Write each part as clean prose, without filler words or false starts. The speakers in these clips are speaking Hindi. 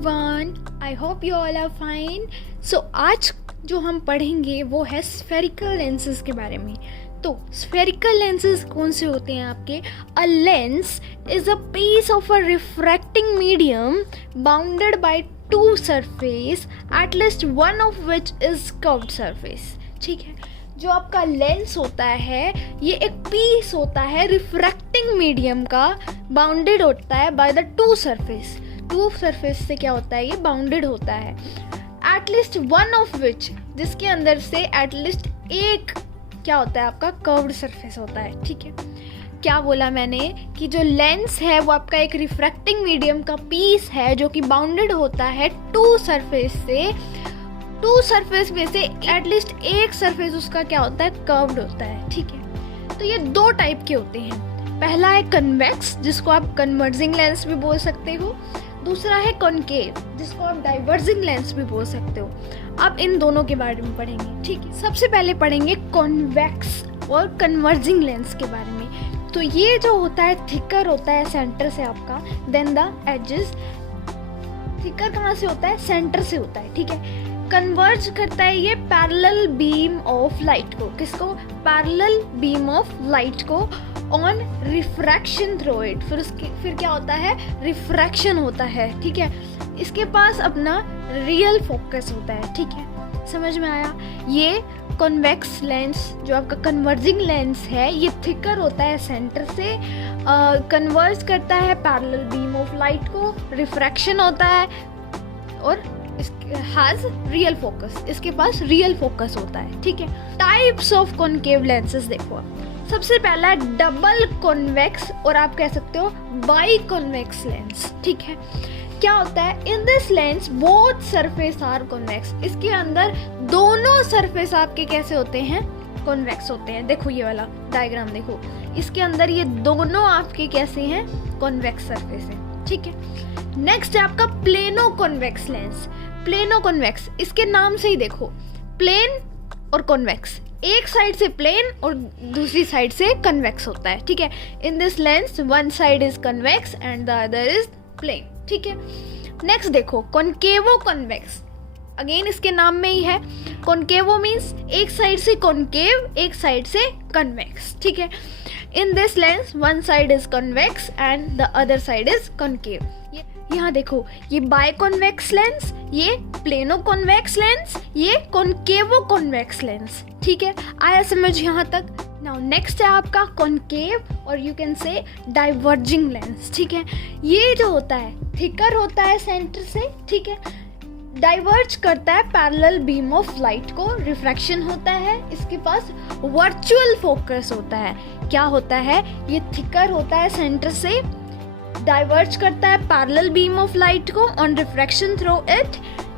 everyone, I hope you all are fine. So आज जो हम पढ़ेंगे वो है स्फेरिकल लेंसेज के बारे में. तो स्फेरिकल लेंसेज कौन से होते हैं आपके? A lens is a piece of a refracting medium bounded by two surface at least one of which is curved surface. ठीक है, जो आपका लेंस होता है ये एक पीस होता है रिफ्रैक्टिंग मीडियम का, बाउंडेड होता है by the two surface. Two surface से क्या होता है, ये बाउंडेड होता है. एटलीस्ट वन ऑफ विच, जिसके अंदर से एटलीस्ट एक क्या होता है आपका कर्व्ड सरफेस होता है. ठीक है, क्या बोला मैंने कि जो लेंस है वो आपका एक रिफ्रैक्टिंग मीडियम का पीस है जो कि बाउंडेड होता है टू सरफेस से. टू सरफेस में से एटलीस्ट एक सरफेस उसका क्या होता है, कर्व्ड होता है. ठीक है, तो ये दो टाइप के होते हैं. पहला है कन्वेक्स, जिसको आप कन्वर्जिंग लेंस भी बोल सकते हो. दूसरा है कॉनकेव, जिसको आप डाइवर्जिंग लेंस भी बोल सकते हो. अब इन दोनों के बारे में पढ़ेंगे. ठीक है, सबसे पहले पढ़ेंगे कॉन्वेक्स और कन्वर्जिंग लेंस के बारे में. तो ये जो होता है थिकर होता है सेंटर से आपका, देन द एजेस. थिकर कहाँ से होता है, सेंटर से होता है. ठीक है, कन्वर्ज करता है ये पैरेलल बीम ऑफ लाइट को. किसको? पैरेलल बीम ऑफ लाइट को ऑन रिफ्रैक्शन थ्रू इट. फिर क्या होता है, रिफ्रैक्शन होता है. ठीक है, इसके पास अपना रियल फोकस होता है. ठीक है, समझ में आया. ये कॉन्वेक्स लेंस जो आपका कन्वर्जिंग लेंस है ये थिकर होता है सेंटर से, कन्वर्ज करता है पैरेलल बीम ऑफ लाइट को, रिफ्रैक्शन होता है और हैज रियल फोकस. इसके पास रियल फोकस होता है. ठीक है, टाइप्स ऑफ कॉनकेव लेंसेज देखो. सबसे पहला डबल कॉन्वेक्स और आप कह सकते हो बाई कॉन्वेक्स लेंस. ठीक है, क्या होता है, in this lens both surface are convex. इसके अंदर दोनों सरफेस आपके कैसे होते हैं, कॉन्वेक्स होते हैं. देखो ये वाला डायग्राम देखो, इसके अंदर ये दोनों आपके कैसे हैं, कॉन्वेक्स सरफेस है. ठीक है, नेक्स्ट है आपका plano convex lens. Plano convex, इसके नाम से ही देखो, प्लेन और कॉन्वेक्स, एक साइड से प्लेन और दूसरी साइड से कन्वेक्स होता है. ठीक है, in this lens one side is convex and the other is plane. ठीक है, नेक्स्ट देखो कॉनकेवो कन्वेक्स. अगेन इसके नाम में ही है, कॉनकेवो मीन्स एक साइड से कॉनकेव, एक साइड से कन्वेक्स. ठीक है, in this lens one side is convex and the other side is concave. यहाँ देखो, ये बाय कॉन्वेक्स लेंस, ये प्लेनो कॉन्वेक्स लेंस, ये कॉनकेवो कॉन्वेक्स लेंस. ठीक है, आया समझ यहाँ तक. नाउ नेक्स्ट है आपका कॉनकेव और यू कैन से डाइवर्जिंग लेंस. ठीक है, ये जो होता है थिकर होता है सेंटर से. ठीक है, डाइवर्ज करता है पैरेलल बीम ऑफ लाइट को, रिफ्रैक्शन होता है. इसके पास वर्चुअल फोकस होता है. क्या होता है, ये थिकर होता है सेंटर से, डाइवर्ज करता है पैरेलल बीम ऑफ लाइट को on refraction through it.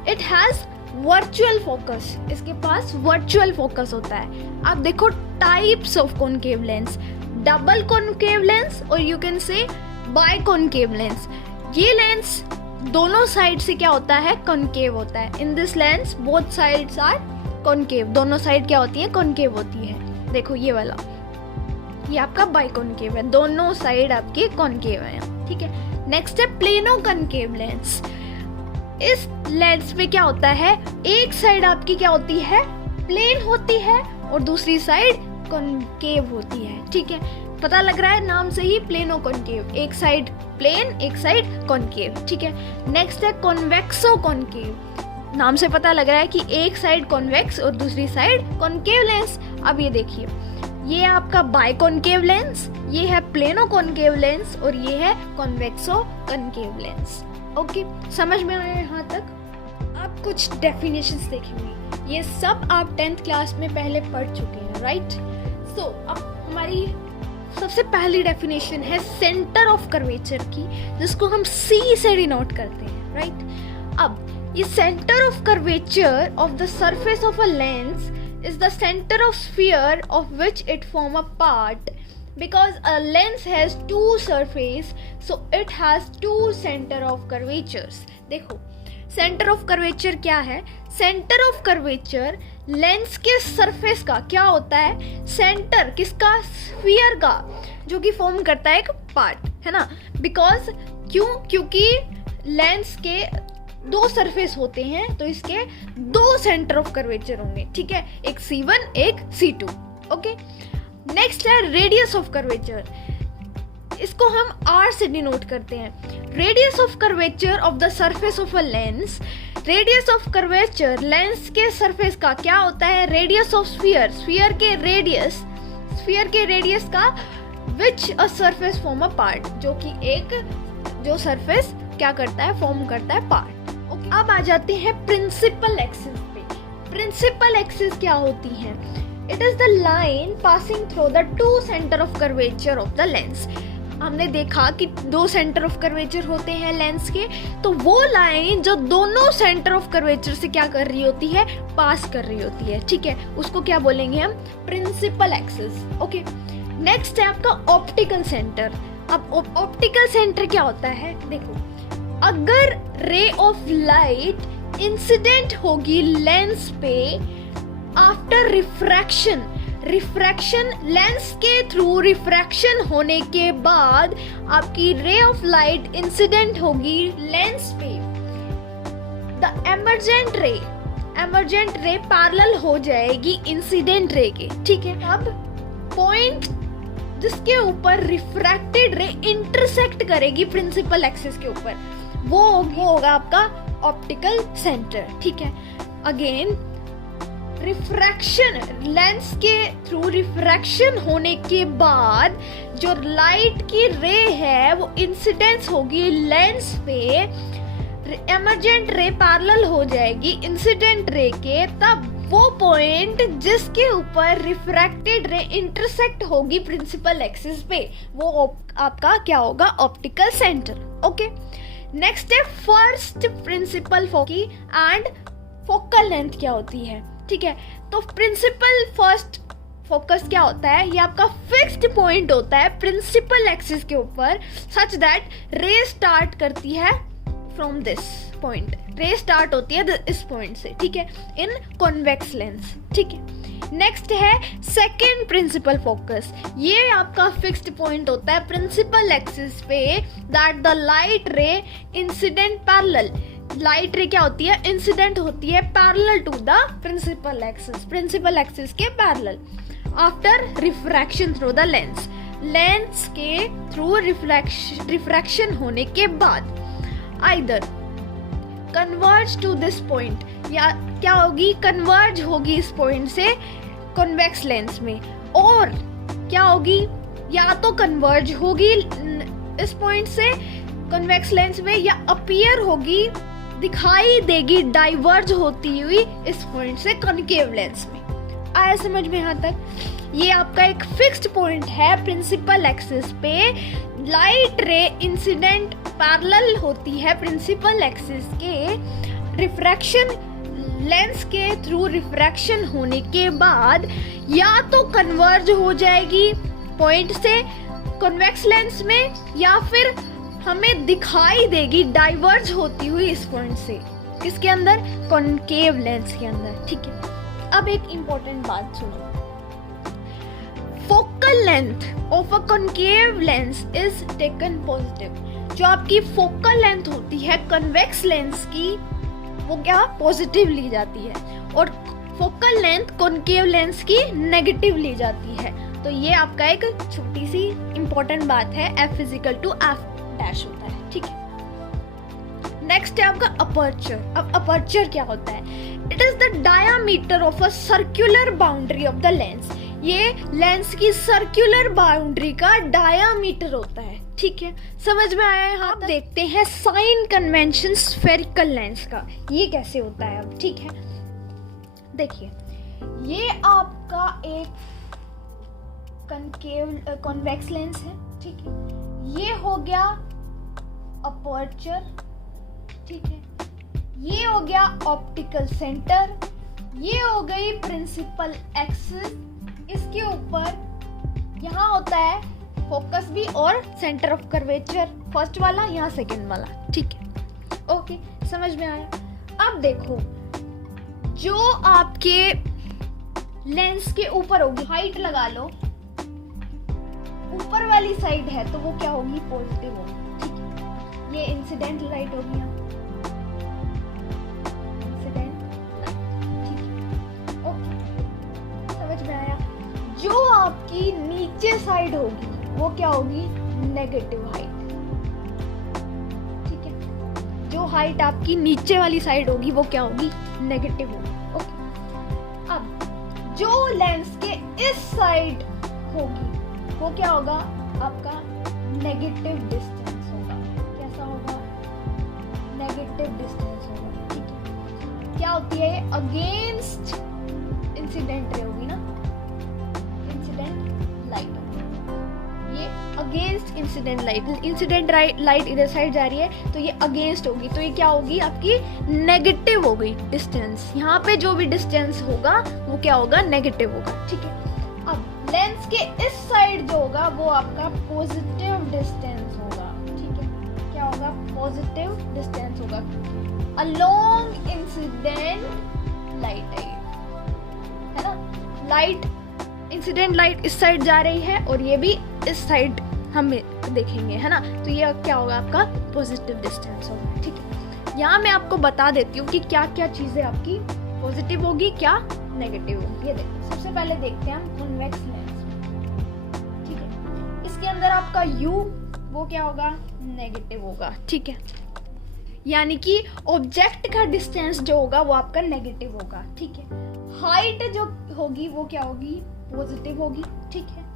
It has virtual focus. इसके पास वर्चुअल फोकस होता है. आप देखो types of concave lens, double concave lens और you can say bi concave lens. ये लेंस दोनों साइड से क्या होता है, कॉनकेव होता है. In this lens both sides are concave. दोनों साइड क्या होती है, कॉनकेव होती है. देखो ये वाला, ये आपका बाय कॉनकेव है, दोनों साइड आपके कॉनकेव है. ठीक है, नेक्स्ट है प्लेनो कॉनकेव लेंस. इस लेंस में क्या होता है, एक साइड आपकी क्या होती है, प्लेन होती है और दूसरी साइड कॉनकेव होती है. ठीक है, पता लग रहा है नाम से ही, प्लेनो कॉनकेव, एक साइड प्लेन एक साइड कॉनकेव. ठीक है, नेक्स्ट है कॉन्वेक्सो कॉनकेव. नाम से पता लग रहा है कि एक साइड कॉन्वेक्स और दूसरी साइड कॉनकेव लेंस. अब ये देखिए, ये आपका बाय कॉनकेव लेंस, ये है प्लेनो कॉनकेव लेंस और ये है कॉन्वेक्सो कॉनकेव लेंस. ओके, समझ में आया यहाँ तक. आप कुछ डेफिनेशंस देखेंगे, ये सब आप 10th क्लास में पहले पढ़ चुके हैं, राइट. सो अब हमारी सबसे पहली डेफिनेशन है सेंटर ऑफ कर्वेचर की, जिसको हम C से डिनोट करते हैं, राइट. अब ये centre of curvature of the surface of a lens is the center of sphere of which it form a part. Because a lens has two surface, so it has two center of curvatures. देखो, center of curvature क्या है, center of curvature लेंस के सरफेस का क्या होता है, सेंटर किसका, स्फीयर का, जो कि फॉर्म करता है एक पार्ट, है ना. बिकॉज क्योंकि लेंस के दो सरफेस होते हैं तो इसके दो सेंटर ऑफ कर्वेचर होंगे, ठीक है, एक C1 एक C2। ओके, नेक्स्ट है रेडियस ऑफ कर्वेचर, इसको हम R से डिनोट करते हैं। Radius of curvature of the surface of a lens, radius of curvature lens के सरफेस का क्या होता है? रेडियस ऑफ स्फीयर, स्फीयर के रेडियस का which a surface form a part, जो कि एक जो सरफेस क्या करता है, फॉर्म करता है पार्ट। ओके, अब आ जाते हैं प्रिंसिपल एक्सिस पे। प्रिंसिपल एक्सिस क्या होती है? It is the line passing through the two centre of curvature of the lens. हमने देखा कि दो सेंटर ऑफ कर्वेचर होते हैं लेंस के, तो वो लाइन जो दोनों सेंटर ऑफ कर्वेचर से क्या कर रही होती है, पास कर रही होती है, ठीक है, उसको क्या बोलेंगे हम? Principal axis. ओके, नेक्स्ट है आपका ऑप्टिकल सेंटर। अब ऑप्टिकल सेंटर क्या होता है? देखो, अगर रे ऑफ लाइट इंसिडेंट होगी लेंस पे आफ्टर रिफ्रैक्शन, लेंस के थ्रू रिफ्रैक्शन होने के बाद आपकी रे ऑफ लाइट इंसिडेंट होगी लेंस पे, द एमर्जेंट रे पैरेलल हो जाएगी इंसिडेंट रे के, ठीक है। अब पॉइंट जिसके ऊपर रिफ्रैक्टेड रे इंटरसेक्ट करेगी प्रिंसिपल एक्सिस के ऊपर, वो होगा आपका ऑप्टिकल सेंटर, ठीक है। अगेन रिफ्रैक्शन, लेंस के थ्रू रिफ्रैक्शन होने के बाद जो लाइट की रे है वो इंसिडेंस होगी लेंस पे, एमर्जेंट रे पैरेलल हो जाएगी इंसिडेंट रे के, तब वो पॉइंट जिसके ऊपर रिफ्रैक्टेड रे इंटरसेक्ट होगी प्रिंसिपल एक्सिस पे, वो आपका क्या होगा? Optical centre. ओके, नेक्स्ट है first principle foci and focal length क्या होती है, ठीक है। तो प्रिंसिपल फर्स्ट फोकस क्या होता है? ये आपका फिक्स्ड पॉइंट होता है प्रिंसिपल एक्सिस के ऊपर, सच दैट रे स्टार्ट करती है फ्रॉम दिस पॉइंट, रे स्टार्ट होती है इस पॉइंट से, ठीक है, इन कॉन्वेक्स लेंस, ठीक है। नेक्स्ट है सेकेंड प्रिंसिपल फोकस, ये आपका फिक्स्ड पॉइंट होता है प्रिंसिपल एक्सिस पे, that the light ray incident parallel, light ray क्या होती है? इंसिडेंट होती है parallel to the principal axis के parallel after refraction through the lens के थ्रू रिफ्रैक्शन होने के बाद, either converge to this point, या क्या होगी? कन्वर्ज होगी इस पॉइंट से कॉन्वेक्स लेंस में, और क्या होगी? या तो कन्वर्ज होगी इस पॉइंट से कॉन्वेक्स लेंस में, या अपीयर होगी, दिखाई देगी डाइवर्ज होती हुई इस पॉइंट से कॉनकेव लेंस में। आया समझ में यहाँ तक? ये आपका एक फिक्स्ड पॉइंट है प्रिंसिपल एक्सिस पे, लाइट रे इंसिडेंट पैरेलल होती है प्रिंसिपल एक्सिस के, रिफ्रैक्शन लेंस के थ्रू रिफ्रैक्शन होने के बाद या तो कन्वर्ज हो जाएगी पॉइंट से कॉन्वेक्स लेंस में, या फिर हमें दिखाई देगी डाइवर्ज होती हुई इस पॉइंट से, किसके अंदर? कॉनकेव लेंस के अंदर, ठीक है। अब एक इंपॉर्टेंट बात सुनो, focal length of a concave lens is taken positive. जो आपकी फोकल लेंथ होती है कॉन्वेक्स लेंस की, वो क्या? पॉजिटिव ली जाती है, और फोकल लेंथ कॉनकेव लेंस की नेगेटिव ली जाती है। तो ये आपका एक छोटी सी इंपॉर्टेंट बात है, F = F डैश होता है, ठीक है। नेक्स्ट है आपका अपर्चर। अब अपर्चर क्या होता है? It is the diameter of a circular boundary of the lens. ये लेंस की सर्कुलर बाउंड्री का डायामीटर होता है, ठीक है। समझ में आया है? आप देखते हैं साइन कन्वेंशन स्फेरिकल लेंस का, ये कैसे होता है अब, ठीक है। देखिए, ये आपका एक कॉन्वेक्स लेंस है, ठीक है। ये हो गया अपर्चर, ठीक है। ये हो गया ऑप्टिकल सेंटर, ये हो गई प्रिंसिपल एक्सिस, इसके ऊपर यहाँ होता है फोकस भी और सेंटर ऑफ कर्वेचर, फर्स्ट वाला, यहाँ सेकंड वाला, ठीक है। ओके, समझ में आया? अब देखो, जो आपके लेंस के ऊपर होगी, हाइट लगा लो, ऊपर वाली साइड है तो वो क्या होगी? पॉजिटिव होगी, ठीक है। ये इंसिडेंट लाइट होगी, आपकी नीचे साइड होगी वो क्या होगी, नेगेटिव हाइट। ठीक है, जो हाइट आपकी नीचे वाली साइड होगी वो क्या होगी, नेगेटिव होगी। ओके, अब जो लेंस के इस साइड होगी वो क्या होगा, आपका नेगेटिव डिस्टेंस होगा। कैसा होगा, नेगेटिव डिस्टेंस होगा। ठीक है, क्या होती है, अगेंस्ट इंसिडेंट रे होगी ना, इंसिडेंट लाइट होगी ये, against incident light. Incident light इधर साइड जा रही है तो ये अगेंस्ट होगी, तो ये क्या होगी, आपकी नेगेटिव हो गई डिस्टेंस। यहाँ पे जो भी डिस्टेंस होगा वो क्या होगा, नेगेटिव होगा। ठीक है, अब लेंस के इस साइड जो होगा वो आपका पॉजिटिव डिस्टेंस होगा। ठीक है, क्या होगा, पॉजिटिव डिस्टेंस होगा अलोंग इंसिडेंट लाइट है ना। लाइट, इंसिडेंट लाइट इस साइड जा रही है और ये भी इस साइड हम देखेंगे, है ना, तो ये क्या होगा, आपका पॉजिटिव डिस्टेंस होगा। ठीक है, यहाँ मैं आपको बता देती हूँ कि क्या क्या चीजें आपकी पॉजिटिव होगी, क्या नेगेटिव होगी। ये देखिए, सबसे पहले देखते हैं हम कॉन्वेक्स लेंस। ठीक है, इसके अंदर आपका U वो क्या होगा, नेगेटिव होगा। ठीक है, यानी कि ऑब्जेक्ट का डिस्टेंस जो होगा वो आपका नेगेटिव होगा। ठीक है, हाइट जो होगी वो क्या होगी, पॉजिटिव होगी। ठीक है,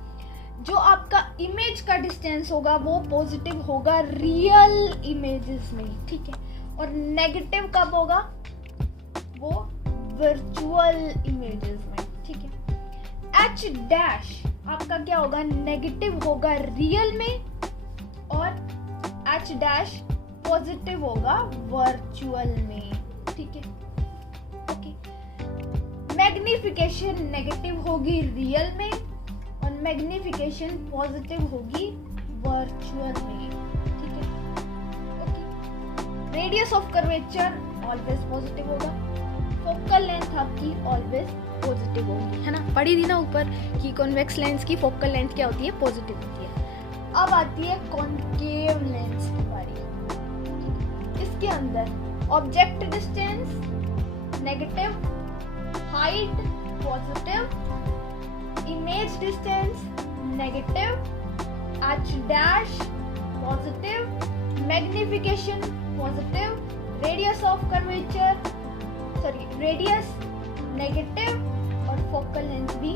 जो आपका इमेज का डिस्टेंस होगा वो पॉजिटिव होगा रियल इमेजेस में। ठीक है, और नेगेटिव कब होगा, वो वर्चुअल इमेजेस में। ठीक है, H डैश आपका क्या होगा, नेगेटिव होगा रियल में, और H डैश पॉजिटिव होगा वर्चुअल में। ठीक है, ओके, मैग्निफिकेशन नेगेटिव होगी रियल में और मैग्निफिकेशन पॉजिटिव होगी वर्चुअल में। ठीक है, okay, radius of curvature always positive होगा, फोकल लेंथ आपकी ऑलवेज पॉजिटिव होगी, है ना। पढ़ी थी ना ऊपर कि कॉन्वेक्स लेंस की फोकल लेंथ क्या होती है, पॉजिटिव होती है। अब आती है कॉनकेव लेंस की बारी। इसके अंदर object distance negative, height positive, image distance negative, H dash positive, magnification positive, radius of curvature radius negative और फोकल लेंथ भी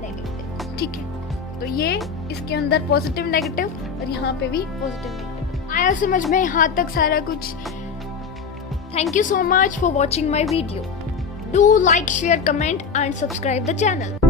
नेगेटिव। ठीक है, तो ये इसके अंदर पॉजिटिव नेगेटिव और यहाँ पे भी पॉजिटिव नेगेटिव आया समझ में, यहाँ तक सारा कुछ। Thank you so much for watching my video. Do like, share, comment and subscribe the channel.